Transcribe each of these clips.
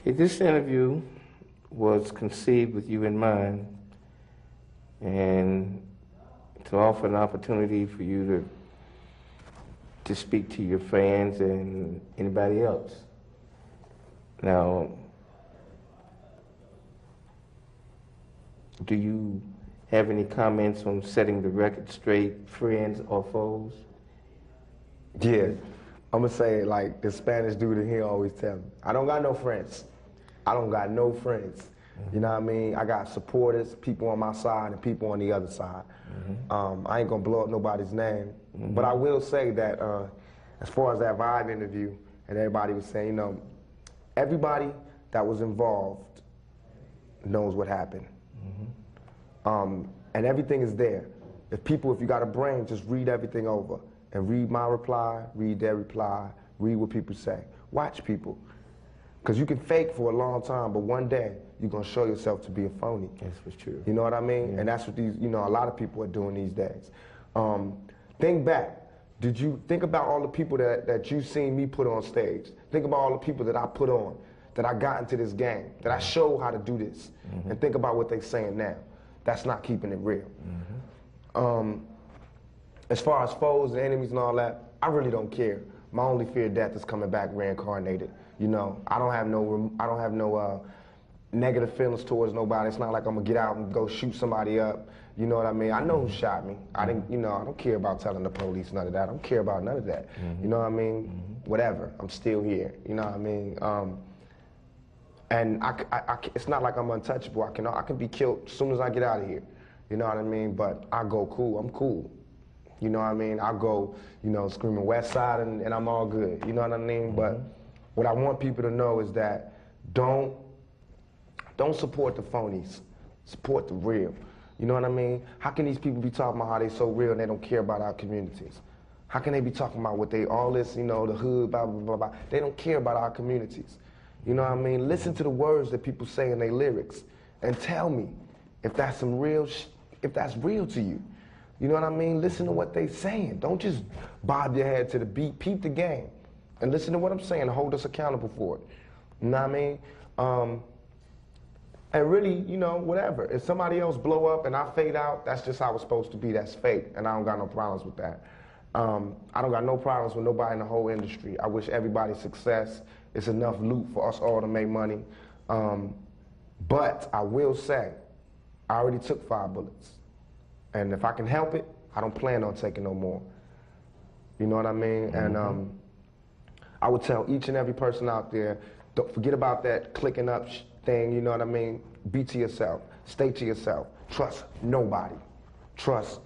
Okay, this interview was conceived with you in mind and to offer an opportunity for you to speak to your fans and anybody else. Now, do you have any comments on setting the record straight, friends or foes? Yeah, I'm gonna say it like the Spanish dude in here always tell me. I don't got no friends. I don't got no friends. You know what I mean? I got supporters, people on my side and people on the other side. I ain't gonna blow up nobody's name, but I will say that as far as that Vibe interview, and everybody was saying, you know, everybody that was involved knows what happened. And everything is there. If you got a brain, just read everything over and read my reply, read their reply, read what people say. Watch people. Because you can fake for a long time, but one day you're going to show yourself to be a phony. That's for true. You know what I mean? Yeah. And that's what these, you know, a lot of people are doing these days. Think back. Did you think about all the people that you've seen me put on stage? Think about all the people that I put on, that I got into this game, that I showed how to do this. And think about what they're saying now. That's not keeping it real. As far as foes and enemies and all that, I really don't care. My only fear of death is coming back reincarnated. You know, I don't have no negative feelings towards nobody. It's not like I'm gonna get out and go shoot somebody up. You know what I mean? I know who shot me. I don't care about telling the police none of that. I don't care about none of that. You know what I mean? Whatever. I'm still here. You know what I mean? And it's not like I'm untouchable. I can be killed as soon as I get out of here. You know what I mean? But I go cool. I'm cool. You know what I mean? I go, you know, screaming West Side and I'm all good. You know what I mean? But what I want people to know is that don't support the phonies. Support the real. You know what I mean? How can these people be talking about how they so real and they don't care about our communities? How can they be talking about what they, all this, you know, the hood, blah, blah, blah, blah. They don't care about our communities. You know what I mean? Listen to the words that people say in their lyrics and tell me if that's some real, if that's real to you. You know what I mean? Listen to what they saying. Don't just bob your head to the beat. Peep the game. And listen to what I'm saying and hold us accountable for it. You know what I mean? And really, you know, whatever. If somebody else blow up and I fade out, that's just how it's supposed to be. That's fate. And I don't got no problems with that. I don't got no problems with nobody in the whole industry. I wish everybody success. It's enough loot for us all to make money. But I will say, I already took 5 bullets. And if I can help it, I don't plan on taking no more. You know what I mean? And I would tell each and every person out there, don't forget about that clicking up thing, you know what I mean? Be to yourself. Stay to yourself. Trust nobody. Trust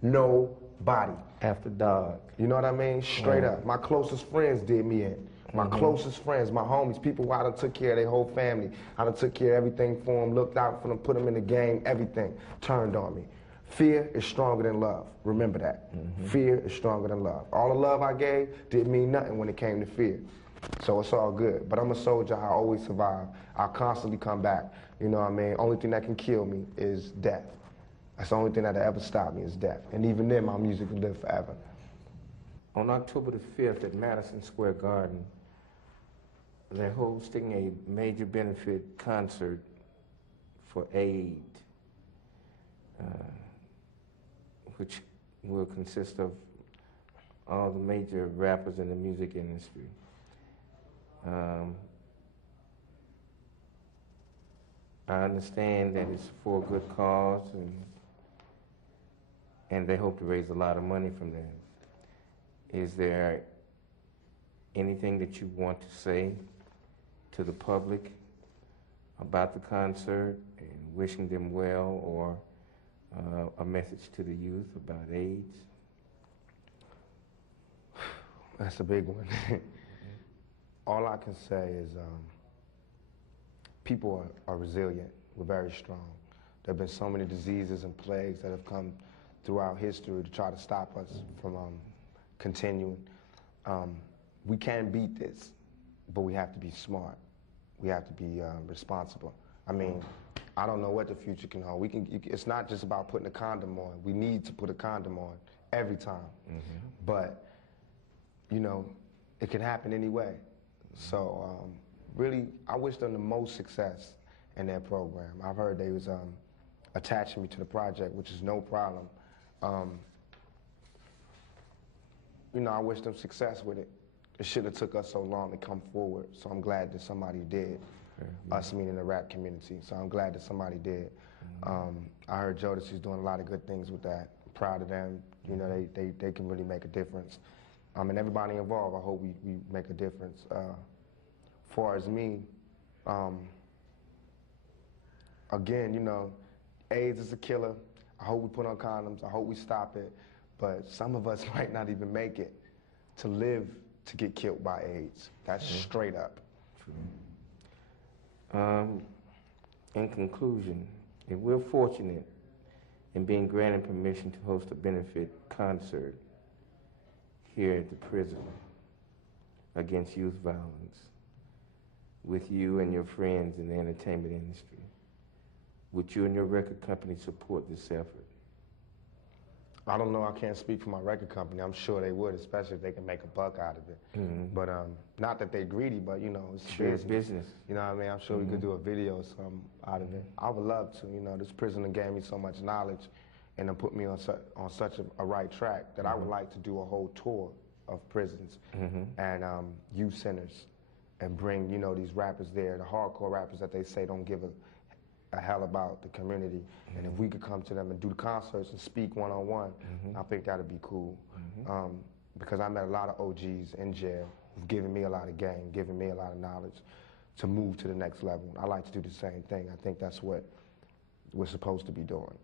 nobody. After dark. You know what I mean? Straight up. My closest friends did me in. My closest friends, my homies, people who I done took care of their whole family. I done took care of everything for them, looked out for them, put them in the game, everything turned on me. Fear is stronger than love. Remember that. Fear is stronger than love. All the love I gave didn't mean nothing when it came to fear. So it's all good. But I'm a soldier. I always survive. I'll constantly come back. You know what I mean? Only thing that can kill me is death. That's the only thing that'll ever stop me is death. And even then, my music will live forever. On October the 5th at Madison Square Garden, they're hosting a major benefit concert for AIDS, which will consist of all the major rappers in the music industry. I understand that it's for a good cause, and they hope to raise a lot of money from that. Is there anything that you want to say to the public about the concert and wishing them well, or a message to the youth about AIDS? That's a big one. All I can say is people are resilient. We're very strong. There have been so many diseases and plagues that have come throughout history to try to stop us from continuing. We can beat this, but we have to be smart. We have to be responsible. I mean, I don't know what the future can hold. It's not just about putting a condom on. We need to put a condom on every time. But, you know, it can happen anyway. So really, I wish them the most success in their program. I've heard they was attaching me to the project, which is no problem. You know, I wish them success with it. It shouldn't have took us so long to come forward, so I'm glad that somebody did. Us meaning the rap community, so I'm glad that somebody did. I heard Jodeci's doing a lot of good things with that. I'm proud of them. You know, they can really make a difference. And everybody involved, I hope we make a difference. As far as me, again, you know, AIDS is a killer. I hope we put on condoms. I hope we stop it. But some of us might not even make it to live to get killed by AIDS. That's straight up. True. In conclusion, if we're fortunate in being granted permission to host a benefit concert here at the prison against youth violence with you and your friends in the entertainment industry, would you and your record company support this effort? I don't know, I can't speak for my record company. I'm sure they would, especially if they can make a buck out of it. But not that they're greedy, but you know, it's business. You know what I mean? I'm sure we could do a video or something out of it. I would love to, you know, this prison gave me so much knowledge and put me on such a right track that I would like to do a whole tour of prisons and youth centers and bring, you know, these rappers there, the hardcore rappers that they say don't give a hell about the community. And if we could come to them and do the concerts and speak one-on-one, I think that'd be cool. Because I met a lot of OGs in jail who've given me a lot of game, given me a lot of knowledge to move to the next level. I like to do the same thing. I think that's what we're supposed to be doing.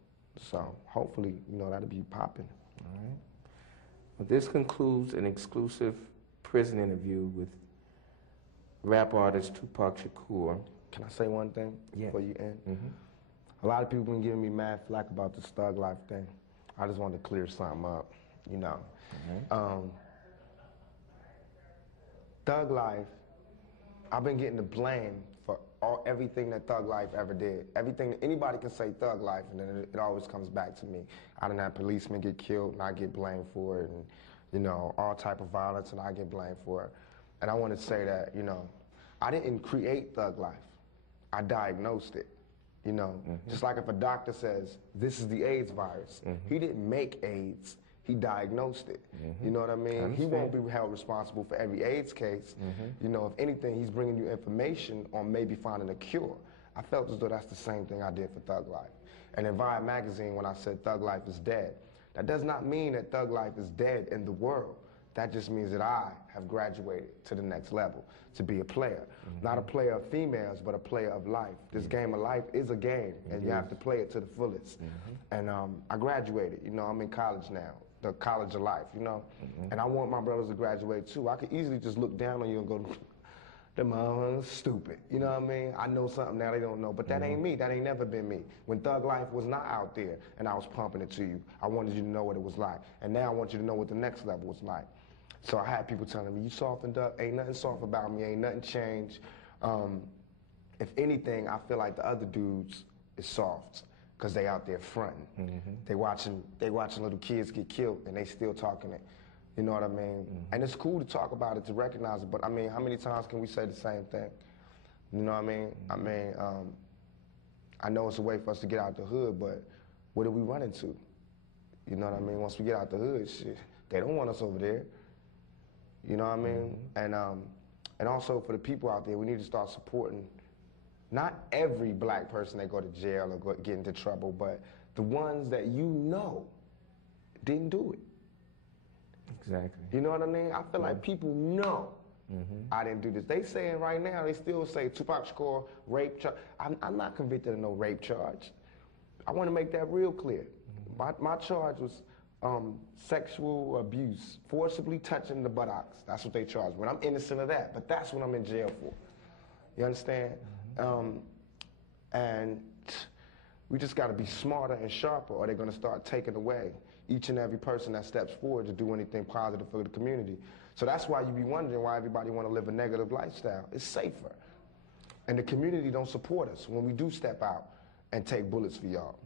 So hopefully, you know, that'll be popping. All right. Well, this concludes an exclusive prison interview with rap artist Tupac Shakur. Can I say one thing before you end? Mm-hmm. A lot of people been giving me mad flack about this thug life thing. I just wanted to clear something up, you know. Mm-hmm. Thug life, I've been getting the blame for everything that thug life ever did. Everything, anybody can say thug life and then it always comes back to me. I done had policemen get killed and I get blamed for it, and you know, all type of violence and I get blamed for it. And I want to say that, you know, I didn't create thug life. I diagnosed it, you know. Just like if a doctor says, this is the AIDS virus, he didn't make AIDS, he diagnosed it. You know what I mean? He won't be held responsible for every AIDS case. You know, if anything, he's bringing you information on maybe finding a cure. I felt as though that's the same thing I did for Thug Life. And in Vibe magazine, when I said Thug Life is dead, that does not mean that Thug Life is dead in the world. That just means that I have graduated to the next level, to be a player. Not a player of females, but a player of life. This game of life is a game, and you have to play it to the fullest. And I graduated, you know, I'm in college now, the college of life, you know? And I want my brothers to graduate too. I could easily just look down on you and go, them motherfuckers stupid, you know what I mean? I know something now they don't know, but that ain't me, that ain't never been me. When Thug Life was not out there and I was pumping it to you, I wanted you to know what it was like. And now I want you to know what the next level was like. So I had people telling me, you softened up, ain't nothing soft about me, ain't nothing changed. If anything, I feel like the other dudes is soft, because they out there fronting. They watching little kids get killed and they still talking it. You know what I mean? And it's cool to talk about it, to recognize it, but I mean, how many times can we say the same thing? You know what I mean? I know it's a way for us to get out the hood, but what are we running to? You know what I mean? Once we get out the hood, shit, they don't want us over there. You know what I mean? And also for the people out there, we need to start supporting not every black person that go to jail or get into trouble, but the ones that you know didn't do it. Exactly. You know what I mean? I feel like people know I didn't do this. They saying right now, they still say Tupac Shakur, rape charge. I'm not convicted of no rape charge. I want to make that real clear. My charge was sexual abuse, forcibly touching the buttocks. That's what they charged me. I'm innocent of that, but that's what I'm in jail for. You understand? And we just got to be smarter and sharper, or they're going to start taking away each and every person that steps forward to do anything positive for the community. So that's why you be wondering why everybody want to live a negative lifestyle. It's safer. And the community don't support us when we do step out and take bullets for y'all.